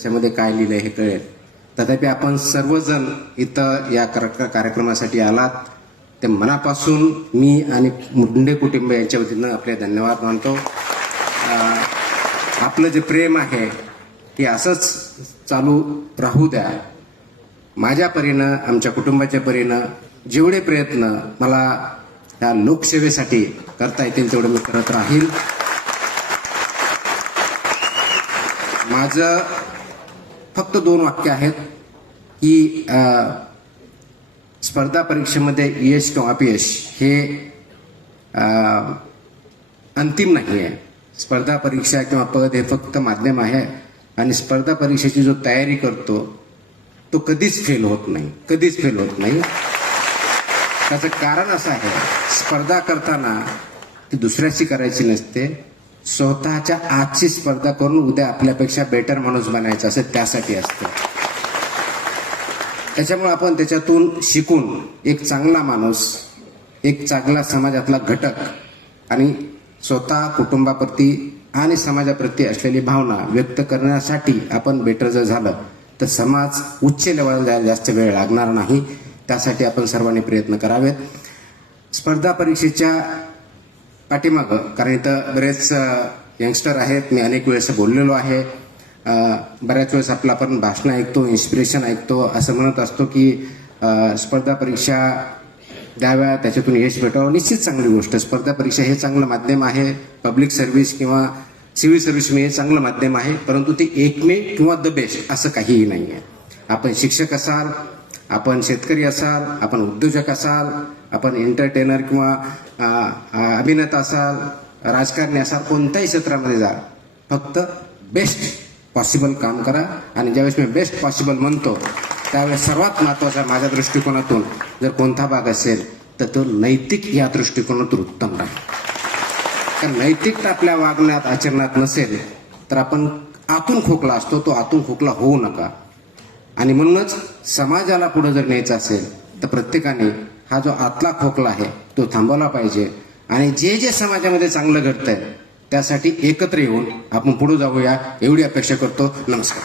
त्याच्यामध्ये काय लिहिलंय हे कळेल. तथापि आपण सर्वजण इथं या कार्यक्रमासाठी आलात ते मनापासून मी आणि मुंडे कुटुंब यांच्या वतीनं आपले धन्यवाद मानतो. आपलं जे प्रेम आहे ते असंच चालू राहू द्या. माझ्या परीनं, आमच्या कुटुंबाच्या परीनं जेवढे प्रयत्न मला या लोकसेवेसाठी करता येतील तेवढे मी करत राहील. माझं फक्त 2 वाक्य आहेत की स्पर्धा परीक्षेमध्ये यश किंवा अपयश हे अंतिम नाही आहे. स्पर्धा परीक्षा किंवा पद हे फक्त माध्यम आहे आणि स्पर्धा परीक्षेची जो तयारी करतो तो कधीच फेल होत नाही, कधीच फेल होत नाही. त्याचं कारण असं आहे, स्पर्धा करताना ती दुसऱ्याची करायची नसते, स्वतःच्या आजची स्पर्धा करून उद्या आपल्यापेक्षा बेटर माणूस बनायचा असं त्यासाठी असतं. त्याच्यामुळे आपण त्याच्यातून शिकून एक चांगला माणूस, एक चांगला समाजातला घटक आणि स्वतः कुटुंबाप्रती आणि समाजाप्रती असलेली भावना व्यक्त करण्यासाठी आपण बेटर जर झालं तर समाज उच्च लेवलला जायला जास्त वेळ लागणार नाही. त्यासाठी आपण सर्वांनी प्रयत्न करावेत. स्पर्धा परीक्षेच्या पाठीमागं, कारण इथं बरेच यंगस्टर आहेत, मी अनेक वेळेस बोललेलो आहे, बऱ्याच वेळेस आपलं आपण भाषण ऐकतो, इन्स्पिरेशन ऐकतो, असं म्हणत असतो की स्पर्धा परीक्षा द्याव्या, त्याच्यातून यश भेटावं. निश्चित चांगली गोष्ट. स्पर्धा परीक्षा हे चांगलं माध्यम आहे. पब्लिक सर्व्हिस किंवा सिव्हिल सर्व्हिस हे चांगलं माध्यम आहे, परंतु ते एकमेव किंवा द बेस्ट असं काहीही नाही आहे. आपण शिक्षक असाल, आपण शेतकरी असाल, आपण उद्योजक असाल, आपण एंटरटेनर किंवा अभिनेता असाल, राजकारणी असाल, कोणत्याही क्षेत्रामध्ये जा, फक्त बेस्ट पॉसिबल काम करा. आणि ज्यावेळेस मी बेस्ट पॉसिबल म्हणतो त्यावेळेस सर्वात महत्त्वाचा माझ्या दृष्टिकोनातून जर कोणता भाग असेल तर तो नैतिक या दृष्टिकोनातून उत्तम राहील. कारण नैतिकता आपल्या वागण्यात, आचरणात नसेल तर आपण आतून खोकला असतो, तो आतून खोकला होऊ नका. आणि म्हणूनच समाजाला पुढे जर न्यायचं असेल तर प्रत्येकाने हा जो आतला खोकला आहे तो थांबवला पाहिजे. आणि जे जे समाजामध्ये चांगलं घडतंय त्यासाठी एकत्र येऊन आपण पुढे जाऊया एवढी अपेक्षा करतो. नमस्कार.